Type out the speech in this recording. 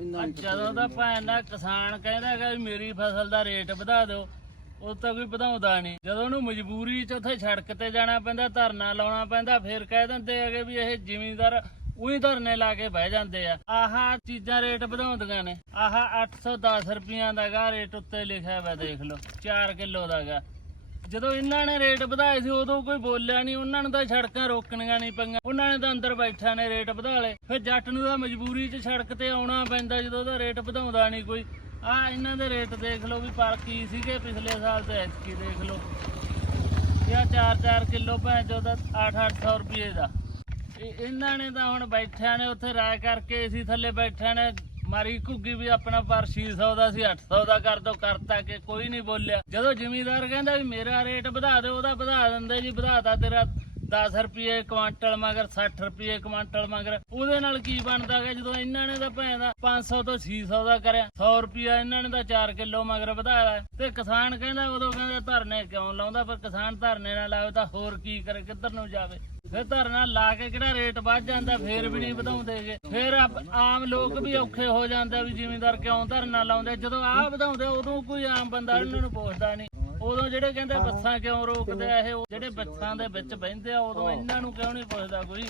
ਇੰਨਾ ਨਹੀਂ ਜਦੋਂ ਦਾ ਭੈਣ ਦਾ ਕਿਸਾਨ ਕਹਿੰਦਾ ਹੈਗਾ ਵੀ ਮੇਰੀ ਫਸਲ ਦਾ ਰੇਟ ਵਧਾ ਦਿਓ ਉਹ ਤਾਂ ਕੋਈ ਵਧਾਉਂਦਾ ਨਹੀਂ। ਜਦੋਂ ਉਹਨੂੰ ਮਜਬੂਰੀ ਚ ਉੱਥੇ ਸੜਕ ਤੇ ਜਾਣਾ ਪੈਂਦਾ ਧਰਨਾ ਲਾਉਣਾ ਪੈਂਦਾ ਫਿਰ ਕਹਿ ਦਿੰਦੇ ਹੈਗੇ ਵੀ ਇਹ ਜ਼ਿਮੀਂਦਾਰ ਉਹੀ ਧਰਨੇ ਲਾ ਕੇ ਬਹਿ ਜਾਂਦੇ ਆ। ਆਹ ਚੀਜ਼ਾਂ ਰੇਟ ਵਧਾਉਂਦੀਆਂ ਨੇ। ਆਹ 810 ਰੁਪਈਆਂ ਦਾ ਗਾ ਰੇਟ ਉੱਤੇ ਲਿਖਿਆ ਹੋਇਆ ਦੇਖ ਲਓ 4 ਕਿਲੋ ਦਾ ਗਾ ਜਦੋਂ ਇਹਨਾਂ ਨੇ ਰੇਟ ਵਧਾਏ ਸੀ, ਉਦੋਂ ਕੋਈ ਬੋਲਿਆ ਨਹੀਂ। ਉਹਨਾਂ ਨੂੰ ਤਾਂ ਸੜਕਾਂ ਰੋਕਣੀਆਂ ਨਹੀਂ ਪਈਆਂ। ਉਹਨਾਂ ਨੇ ਤਾਂ ਅੰਦਰ ਬੈਠਾ ਨੇ ਰੇਟ ਵਧਾ ਲਏ। ਫਿਰ ਜੱਟ ਨੂੰ ਤਾਂ ਮਜਬੂਰੀ 'ਚ ਸੜਕ ਤੇ ਆਉਣਾ ਪੈਂਦਾ, ਜਦੋਂ ਉਹਦਾ ਰੇਟ ਵਧਾਉਂਦਾ ਨਹੀਂ ਕੋਈ। ਆ, ਇਹਨਾਂ ਦੇ ਰੇਟ ਦੇਖ ਲਓ ਵੀ ਪਰ ਕੀ ਸੀਗੇ ਪਿਛਲੇ ਸਾਲ ਤੇ ਐਤਕੀ, ਦੇਖ ਲਓ। ਇਹ 4-4 ਕਿਲੋ ਭੈਣ ਜੋ ਦਾ 8-800 ਰੁਪਏ ਦਾ। ਇਹਨਾਂ ਨੇ ਤਾਂ ਹੁਣ ਬੈਠਿਆਂ ਨੇ ਉੱਥੇ ਰਾਇ ਕਰਕੇ ਏਸੀ ਥੱਲੇ ਬੈਠਿਆਂ ਨੇ ਮਾਰੀ ਘੁੱਗੀ ਵੀ ਆਪਣਾ ਪਰ 600 ਦਾ ਸੀ 800 ਦਾ ਕਰ ਦੋ, ਕਰਤਾ ਕਿ ਕੋਈ ਨਹੀਂ ਬੋਲਿਆ। ਜਦੋਂ ਜ਼ਿਮੀਦਾਰ ਕਹਿੰਦਾ ਵੀ ਮੇਰਾ ਰੇਟ ਵਧਾ ਦਿਓ, ਉਹਦਾ ਵਧਾ ਦਿੰਦੇ ਜੀ, ਵਧਾਤਾ ਤੇਰਾ 10 ਰੁਪਏ ਕੁਆਂਟਲ ਮਗਰ 60 ਰੁਪਏ ਕੁਆਂਟਲ ਮਗਰ। ਉਹਦੇ ਨਾਲ ਕੀ ਬਣਦਾ ਹੈ ਜਦੋਂ ਇਹਨਾਂ ਨੇ ਤਾਂ ਭੈਣ ਦਾ 500 ਤੋਂ 600 ਦਾ ਕਰਿਆ। 100 ਰੁਪਿਆ ਇਹਨਾਂ ਨੇ ਤਾਂ 4 ਕਿਲੋ ਮਗਰ ਵਧਾਇਆ ਤੇ ਕਿਸਾਨ ਕਹਿੰਦਾ, ਉਦੋਂ ਕਹਿੰਦਾ ਧਰਨੇ ਕਿਉਂ ਲਾਉਂਦਾ? ਪਰ ਕਿਸਾਨ ਧਰਨੇ ਨਾਲ ਲਾਵੇ ਤਾਂ ਹੋਰ ਕੀ ਕਰੇ, ਕਿੱਧਰ ਨੂੰ ਜਾਵੇ? ਫਿਰ ਧਰਨਾ ਲਾ ਕੇ ਕਿਹੜਾ ਰੇਟ ਵੱਧ ਜਾਂਦਾ ਫੇਰ ਵੀ ਨਹੀਂ ਵਧਾਉਂਦੇਗੇ। ਫਿਰ ਆਮ ਲੋਕ ਵੀ ਔਖੇ ਹੋ ਜਾਂਦੇ ਵੀ ਜ਼ਿਮੀਂਦਾਰ ਕਿਉਂ ਧਰਨਾ ਲਾਉਂਦੇ? ਜਦੋਂ ਆਹ ਵਧਾਉਂਦੇ ਉਦੋਂ ਕੋਈ ਆਮ ਬੰਦਾ ਇਹਨਾਂ ਨੂੰ ਪੁੱਛਦਾ ਨਹੀਂ। ਉਦੋਂ ਜਿਹੜੇ ਕਹਿੰਦੇ ਬੱਸਾਂ ਕਿਉਂ ਰੋਕਦੇ ਆ ਇਹ ਜਿਹੜੇ ਬੱਸਾਂ ਦੇ ਵਿੱਚ ਬਹਿੰਦੇ ਆ ਉਦੋਂ ਇਹਨਾਂ ਨੂੰ ਕਿਉਂ ਨਹੀਂ ਪੁੱਛਦਾ ਕੋਈ?